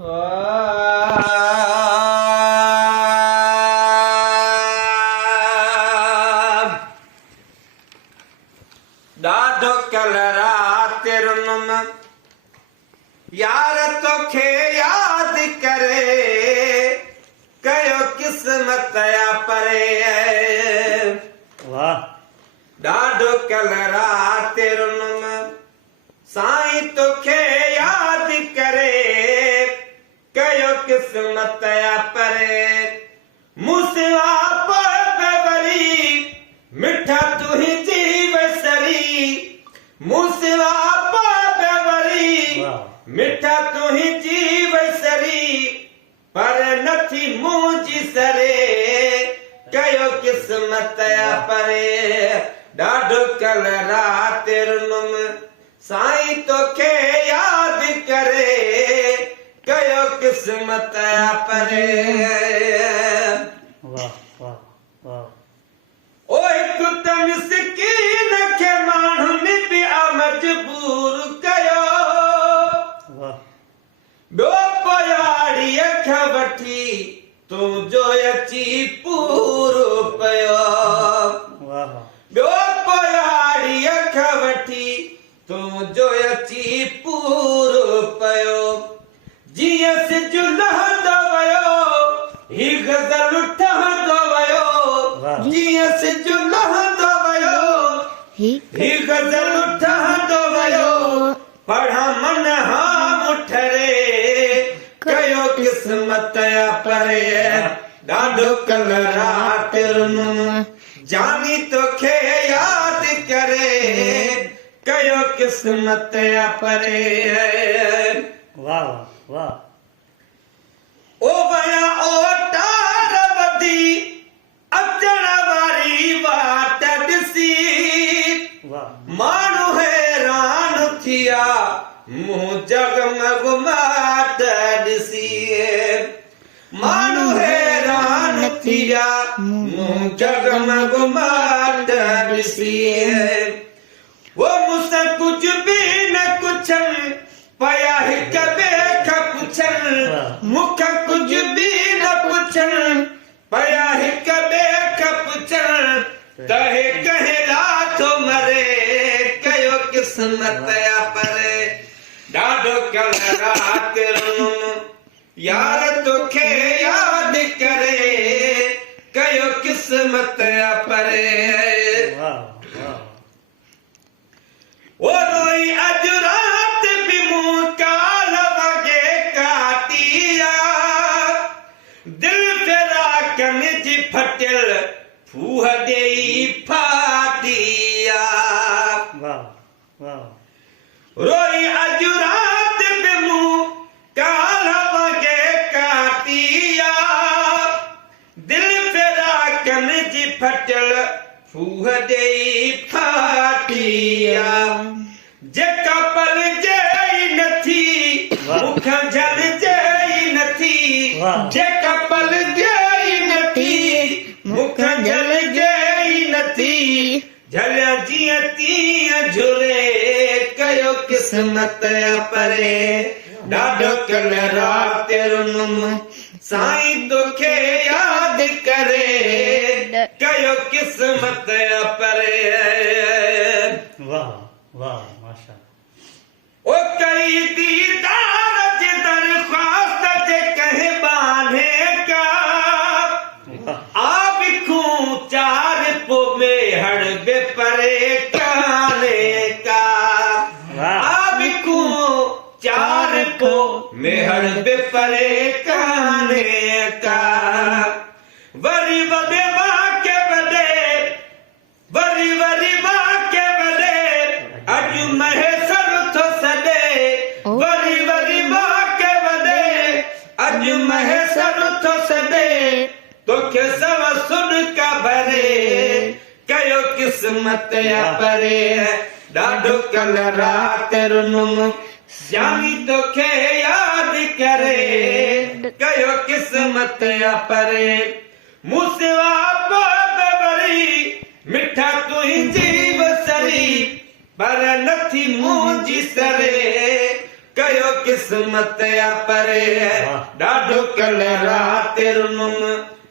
ॾाढो कलरा तिरुनुम यार तोखे यादि करे कयो किस्मत या परे वाह ॾाढो कलरा तिरुनुम साईं तोखे यादि करे कयो किस्मत या परे मुसवा वरी मिठा तुंहिंजी बसरी मुसवा वरी मिठा तुंहिंजी बसरी पर नथी मुंहिंजी सरे कयो किस्मत या परे ॾाढो कलरा तिरुनुम साईं तोखे यादि करे कयो किस्मत या परे वाह वाह वाह ओ हिकु त मिस्कीन खे माण्हुनि बि मजबूर कयो वाह ॿियो पोयाड़ी अख वठी तुंहिंजो अची पूरो पियो वाह ॿियो पोयाड़ी अख वठी तुंहिंजो अची पूरो पियो जीअं सिज लहंदो वियो ही गज़ल ठहंदो वियो जीअं सिज लहंदो वियो ही गज़ल ठहंदो वियो पढ़ा मन हा मुठरे कयो किस्मत या परे ॾाढो कलरा तिरुनुम जानी तोखे यादि करे कयो किस्मत या परे वाह वाह ओ बया ओ तार वधी अचण वारी वाट ॾिसी वाह माण्हू हैरान थिया मूं जगमग माट ॾिसी माण्हू हैरान थिया मूं जगमग माट ॾिसी वो मूंसां कुझु बि न कुझनि पया हिक ॿिए खां पुछनि मूंखां कुझु बि न पुछनि पया हिक ॿिए खां पुछनि त हे कंहिं लाथो मरे कयो किस्मत या परे ॾाढो कलरा तिरुनुम यार तोखे यादि करे कयो किस्मत या परे वाह वाह ओ रोई अॼु राति बि मूं काल वॻे काटिया दिल फिराकनि जी फटियल फूह ॾेई फाटिया वाह वाह रोई अॼु राति बि मूं काल वॻे काटिया दिल फिराकनि जी फटियल फूह ॾेई फाटिया जेका पल जई नथी मूंखां झलजई नथी जेका पल जई नथी मूंखां झलजई नथी झलिया जीअं तीअं झुरे कयो किस्मत या परे ॾाढो कलरा तिरुनुम साईं तोखे यादि करे कयो किस्मत या परे वाह वाह माशा ओ कई दीदार जी दरख्वास्त जे कहे बाने का आप खूं चार पो में हड़ बे परे काने का आप खूं चार पो में हड़ बे परे काने का वरी वदे वाके वदे वरी वरी वाके वदे अॼु महेसर थो सॾे वरी वरी वाके वदे अॼु महेसर थो सॾे तोखे सव सुॾका भरे कयो किस्मत या परे ॾाढो कलरा तिरुनुम जानी तोखे यादि करे कयो किस्मत या परे मुसवा वरी मिठा तुंहिंजी बसरी पर नथी मुंहिंजी सरे कयो किस्मत या परे ॾाढो कल रात रुनुम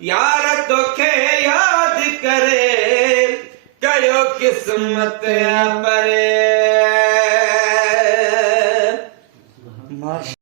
यार तोखे याद करे कयो किस्मत या परे